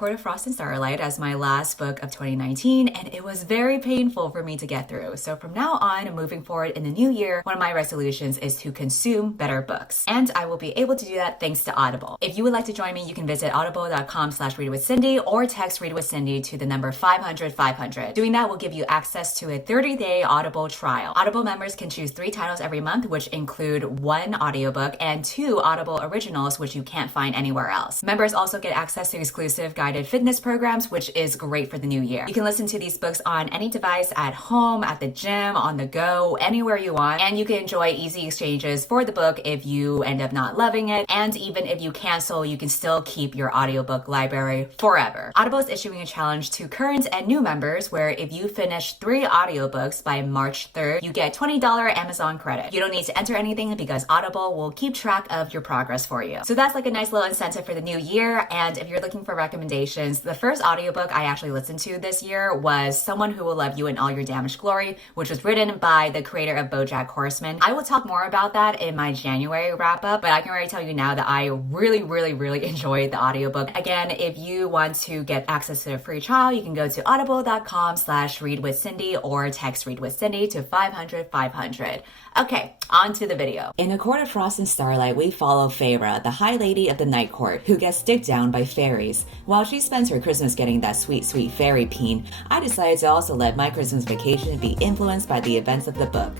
Court of Frost and Starlight as my last book of 2019, and it was very painful for me to get through. So from now on, moving forward in the new year, one of my resolutions is to consume better books. And I will be able to do that thanks to Audible. If you would like to join me, you can visit audible.com/readwithcindy or text Read with Cindy to the number 500-500. Doing that will give you access to a 30-day Audible trial. Audible members can choose 3 titles every month, which include 1 audiobook and 2 Audible originals, which you can't find anywhere else. Members also get access to exclusive guided fitness programs, which is great for the new year. You can listen to these books on any device, at home, at the gym, on the go, anywhere you want, and you can enjoy easy exchanges for the book if you end up not loving it, and even if you cancel, you can still keep your audiobook library forever. Audible is issuing a challenge to current and new members where if you finish 3 audiobooks by March 3rd, you get $20 Amazon credit. You don't need to enter anything because Audible will keep track of your progress for you. So that's like a nice little incentive for the new year. And if you're looking for recommendations, the first audiobook I actually listened to this year was Someone Who Will Love You in All Your Damaged Glory, which was written by the creator of BoJack Horseman. I will talk more about that in my January wrap up, but I can already tell you now that I really enjoyed the audiobook. Again, if you want to get access to a free trial, you can go to audible.com/readwithcindy or text Read with Cindy to 500-500. Okay, on to the video. In A Court of Frost and Starlight, we follow Feyre, the High Lady of the Night Court, who gets dicked down by fairies. While she spends her Christmas getting that sweet fairy peen, I decided to also let my Christmas vacation be influenced by the events of the book.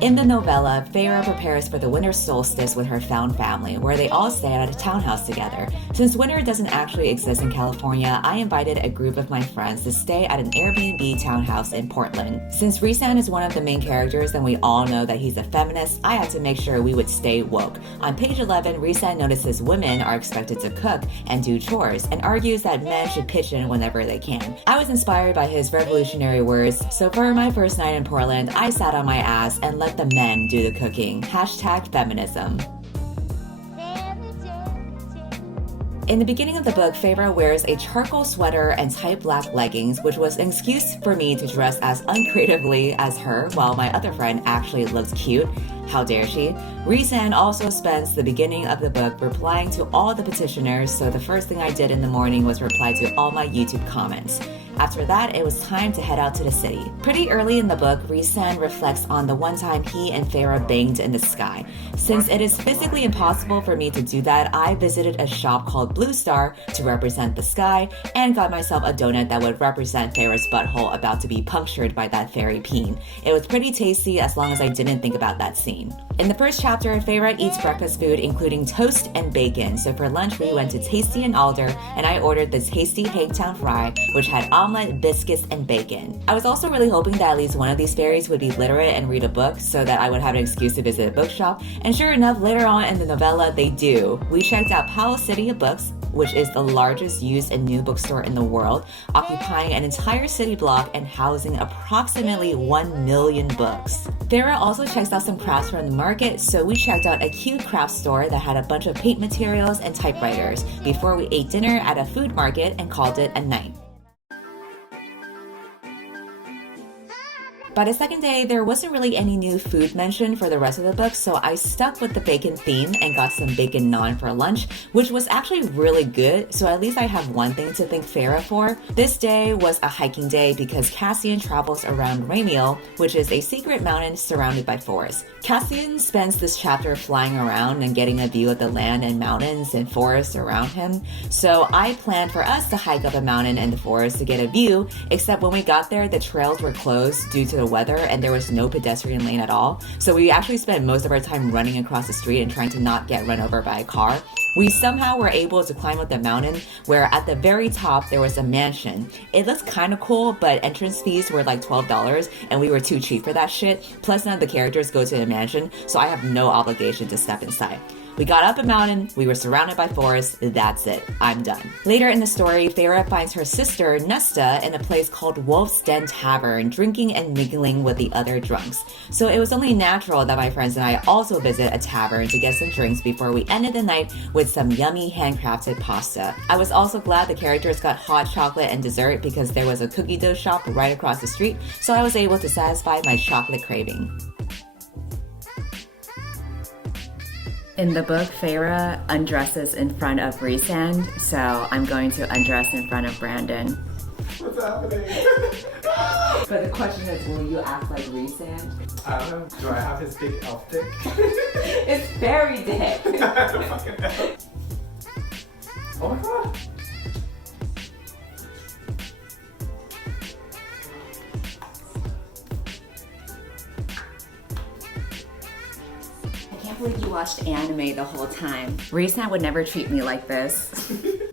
In the novella, Feyre prepares for the winter solstice with her found family, where they all stay at a townhouse together. Since winter doesn't actually exist in California, I invited a group of my friends to stay at an Airbnb townhouse in Portland. Since Rhysand is one of the main characters and we all know that he's a feminist, I had to make sure we would stay woke. On page 11, Rhysand notices women are expected to cook and do chores, and argues that men should pitch in whenever they can. I was inspired by his revolutionary words, so for my first night in Portland, I sat on my ass and let the men do the cooking. #feminism. In the beginning of the book, Feyre wears a charcoal sweater and tight black leggings, which was an excuse for me to dress as uncreatively as her, while my other friend actually looks cute. How dare she? Rhysand also spends the beginning of the book replying to all the petitioners, so the first thing I did in the morning was reply to all my YouTube comments. After that, it was time to head out to the city. Pretty early in the book, Rhysand reflects on the one time he and Feyre banged in the sky. Since it is physically impossible for me to do that, I visited a shop called Blue Star to represent the sky and got myself a donut that would represent Feyre's butthole about to be punctured by that fairy peen. It was pretty tasty as long as I didn't think about that scene. In the first chapter, Feyre eats breakfast food including toast and bacon, so for lunch we went to Tasty and Alder and I ordered the Tasty Hagtown Fry, which had omelet, biscuits, and bacon. I was also really hoping that at least one of these fairies would be literate and read a book so that I would have an excuse to visit a bookshop, and sure enough, later on in the novella, they do. We checked out Powell City of Books, which is the largest used and new bookstore in the world, occupying an entire city block and housing approximately 1 million books. Feyre also checks out some crafts from the market, so we checked out a cute craft store that had a bunch of paint materials and typewriters before we ate dinner at a food market and called it a night. By the second day, there wasn't really any new food mentioned for the rest of the book, so I stuck with the bacon theme and got some bacon naan for lunch, which was actually really good, so at least I have one thing to thank Feyre for. This day was a hiking day because Cassian travels around Ramiel, which is a secret mountain surrounded by forests. Cassian spends this chapter flying around and getting a view of the land and mountains and forests around him, so I planned for us to hike up a mountain in the forest to get a view, except when we got there, the trails were closed due to the weather and there was no pedestrian lane at all. So we actually spent most of our time running across the street and trying to not get run over by a car. We somehow were able to climb up the mountain where at the very top there was a mansion. It looks kind of cool, but entrance fees were like $12 and we were too cheap for that shit. Plus none of the characters go to the mansion, so I have no obligation to step inside. We got up a mountain, we were surrounded by forests, that's it, I'm done. Later in the story, Feyre finds her sister, Nesta, in a place called Wolf's Den Tavern, drinking and mingling with the other drunks. So it was only natural that my friends and I also visit a tavern to get some drinks before we ended the night with some yummy handcrafted pasta. I was also glad the characters got hot chocolate and dessert because there was a cookie dough shop right across the street, so I was able to satisfy my chocolate craving. In the book, Feyre undresses in front of Rhysand, so I'm going to undress in front of Brandon. What's happening? But the question is, will you act like Rhysand? I don't know. Do I have his big elf dick? It's fairy dick. Oh my god. I can't believe you watched anime the whole time. Rhysand would never treat me like this.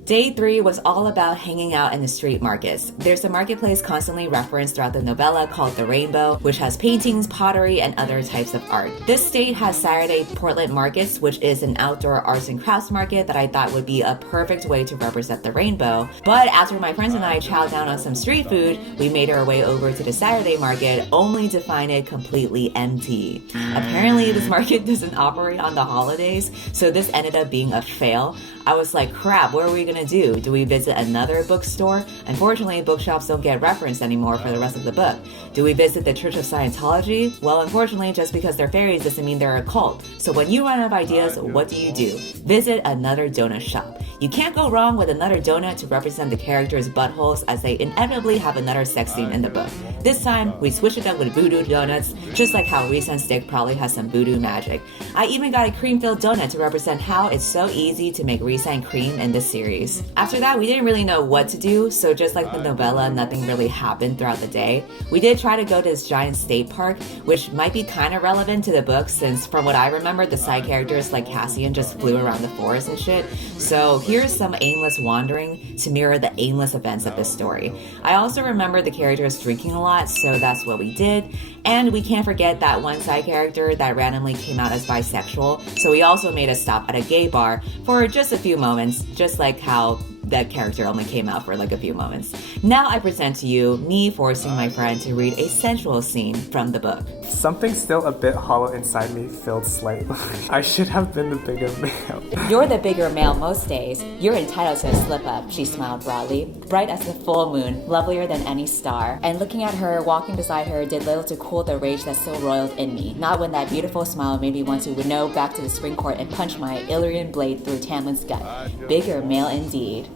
Day 3 was all about hanging out in the street markets. There's a marketplace constantly referenced throughout the novella called The Rainbow, which has paintings, pottery, and other types of art. This state has Saturday Portland Markets, which is an outdoor arts and crafts market that I thought would be a perfect way to represent the rainbow. But after my friends and I chowed down on some street food, we made our way over to the Saturday market, only to find it completely empty. Apparently, this market doesn't operate on the holidays, so this ended up being a fail. I was like, crap, what are we gonna do? Do we visit another bookstore? Unfortunately, bookshops don't get referenced anymore for the rest of the book. Do we visit the Church of Scientology? Well, unfortunately, just because they're fairies doesn't mean they're a cult. So when you run out of ideas, what do? Visit another donut shop. You can't go wrong with another donut to represent the characters' buttholes, as they inevitably have another sex scene in the book. This time, we switched it up with voodoo donuts, just like how Rhysand's stick probably has some voodoo magic. I even got a cream-filled donut to represent how it's so easy to make Rhysand cream in this series. After that, we didn't really know what to do, so just like the novella, nothing really happened throughout the day. We did try to go to this giant state park, which might be kind of relevant to the book, since from what I remember, the side characters like Cassian just flew around the forest and shit. So here's some aimless wandering to mirror the aimless events of this story. I also remember the characters drinking a lot, so that's what we did. And we can't forget that one side character that randomly came out as bisexual, so we also made a stop at a gay bar for just a few moments, just like how that character only came out for like a few moments. Now I present to you me forcing my friend to read a sensual scene from the book. Something still a bit hollow inside me filled slightly. I should have been the bigger male. You're the bigger male most days. You're entitled to a slip up, she smiled broadly. Bright as the full moon, lovelier than any star. And looking at her, walking beside her, did little to cool the rage that still roiled in me. Not when that beautiful smile made me want to winnow back to the spring court and punch my Illyrian blade through Tamlin's gut. Bigger male indeed.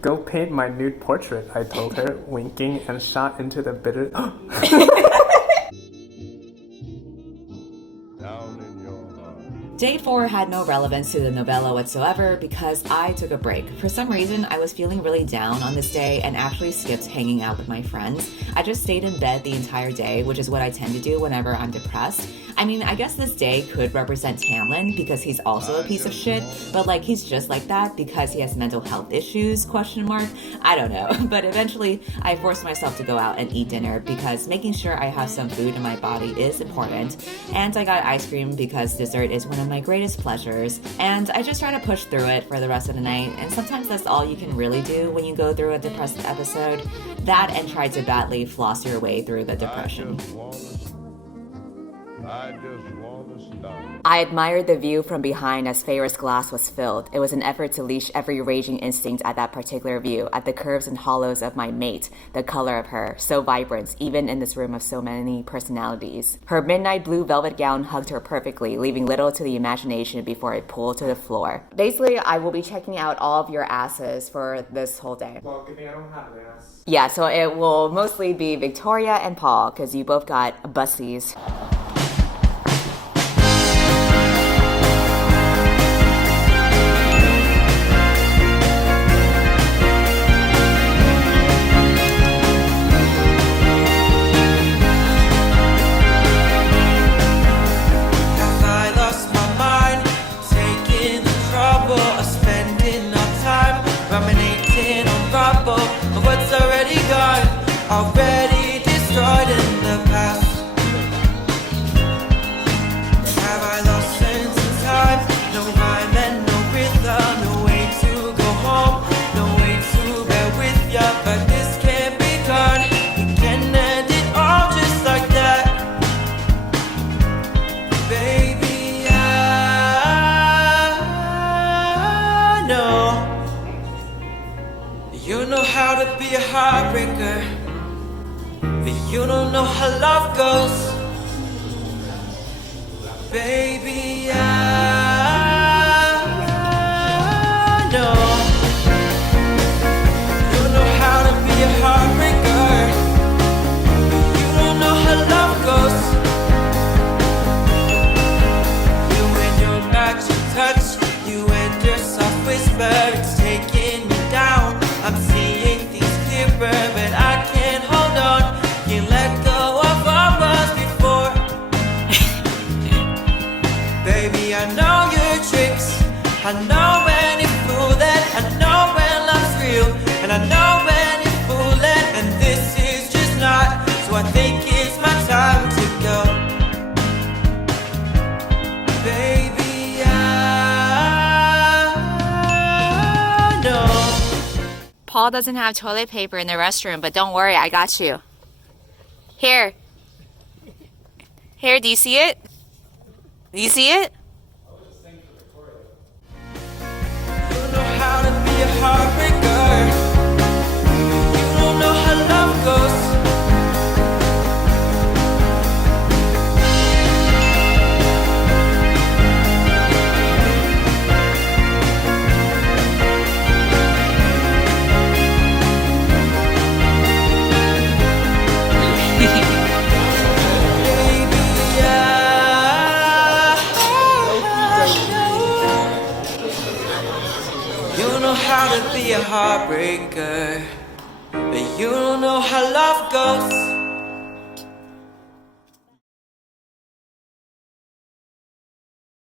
Go paint my nude portrait, I told her, winking, and shot into the bitter... Day 4 had no relevance to the novella whatsoever because I took a break. For some reason, I was feeling really down on this day and actually skipped hanging out with my friends. I just stayed in bed the entire day, which is what I tend to do whenever I'm depressed. I mean, I guess this day could represent Tamlin because he's also a piece of shit, but like he's just like that because he has mental health issues, question mark? I don't know. But eventually, I forced myself to go out and eat dinner because making sure I have some food in my body is important. And I got ice cream because dessert is one of my greatest pleasures. And I just try to push through it for the rest of the night. And sometimes that's all you can really do when you go through a depressive episode. That and try to badly floss your way through the depression. I admired the view from behind as Feyre's glass was filled. It was an effort to leash every raging instinct at that particular view, at the curves and hollows of my mate, the color of her, so vibrant, even in this room of so many personalities. Her midnight blue velvet gown hugged her perfectly, leaving little to the imagination before it pulled to the floor. Basically, I will be checking out all of your asses for this whole day. Well, good thing I don't have an ass. Yeah, so it will mostly be Victoria and Paul, because you both got bussies. Already destroyed in the past. Have I lost sense of time? No rhyme and no rhythm. No way to go home, no way to bear with ya. But this can't be done. We can end it all just like that. Baby, I know you know how to be a heartbreaker, but you don't know how love goes. Baby, Paul doesn't have toilet paper in the restroom, but don't worry, I got you. Here. Here, do you see it? Do you see it? You know how to be a heartbreaker. You don't know how love goes. How to be a heartbreaker, but you don't know how love goes.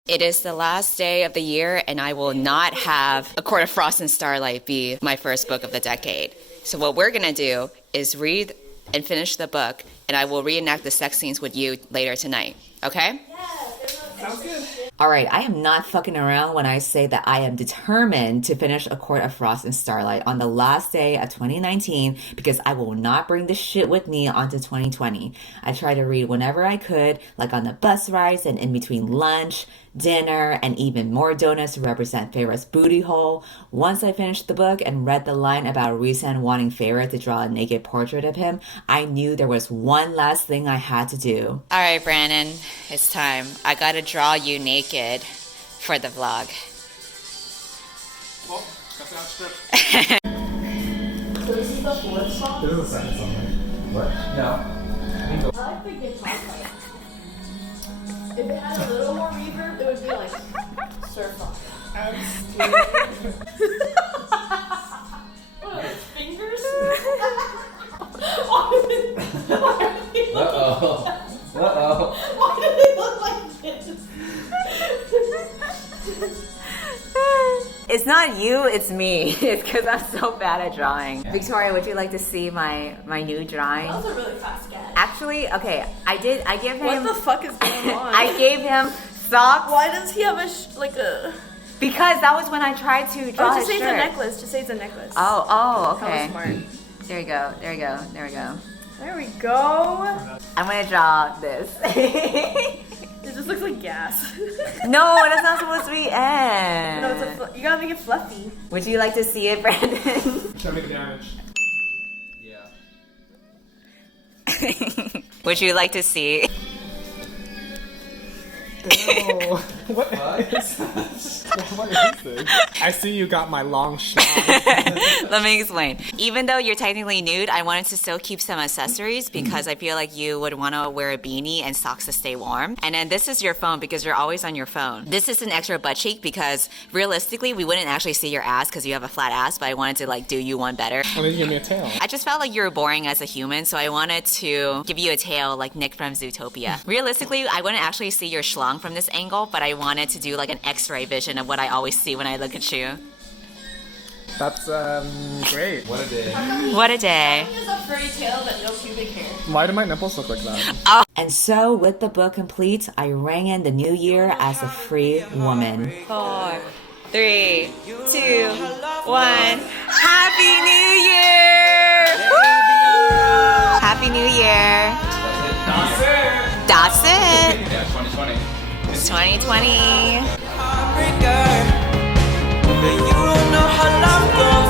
It is the last day of the year, and I will not have A Court of Frost and Starlight be my first book of the decade. So what we're gonna do is read and finish the book, and I will reenact the sex scenes with you later tonight. Okay? Sounds good. All right, I am not fucking around when I say that I am determined to finish A Court of Frost and Starlight on the last day of 2019 because I will not bring this shit with me onto 2020. I try to read whenever I could, like on the bus rides and in between lunch, dinner, and even more donuts to represent Farrah's booty hole. Once I finished the book and read the line about Rhysand wanting Farrah to draw a naked portrait of him, I knew there was one last thing I had to do. All right, Brandon, it's time. I gotta draw you naked for the vlog. Well, that's our script. So this is the fourth song? This is a second song, right? What? No. I like the guitar part. If it had a little more reverb, it would be like surf rock. What are those fingers? Uh-oh. Uh-oh. Why do they look like this? It's not you, it's me. It's because I'm so bad at drawing. Victoria, would you like to see my new drawing? That was a really fast sketch. Actually, okay, I gave him... What the fuck is going on? I gave him socks. Why does he have a like a? Because that was when I tried to draw his just say shirt. it's a necklace. Just say it's a necklace. Oh, That okay. was smart. There you go, there we go. There we go. I'm gonna draw this. It just looks like gas. No, that's not supposed to be N. No, it's you gotta make it fluffy. Would you like to see it, Brandon? Show me the damage. Yeah. Would you like to see? Ew. What is this? What is this? I see you got my long shot. Let me explain. Even though you're technically nude, I wanted to still keep some accessories because I feel like you would want to wear a beanie and socks to stay warm. And then this is your phone because you're always on your phone. This is an extra butt cheek because realistically, we wouldn't actually see your ass because you have a flat ass, but I wanted to like do you one better. Why did you give me a tail? I just felt like you were boring as a human, so I wanted to give you a tail like Nick from Zootopia. Realistically, I wouldn't actually see your schlong from this angle, but I wanted to do like an x-ray vision of what I always see when I look at you. That's great. What a day. What a day. He has a furry tail but no pubic hair. Why do my nipples look like that? And so, with the book complete, I rang in the new year as a free woman. 4, 3, 2, 1. Happy New Year! Woo! Happy New Year! That's it. Yeah, 2020. It's 2020. Heartbreaker, but you don't know how love goes.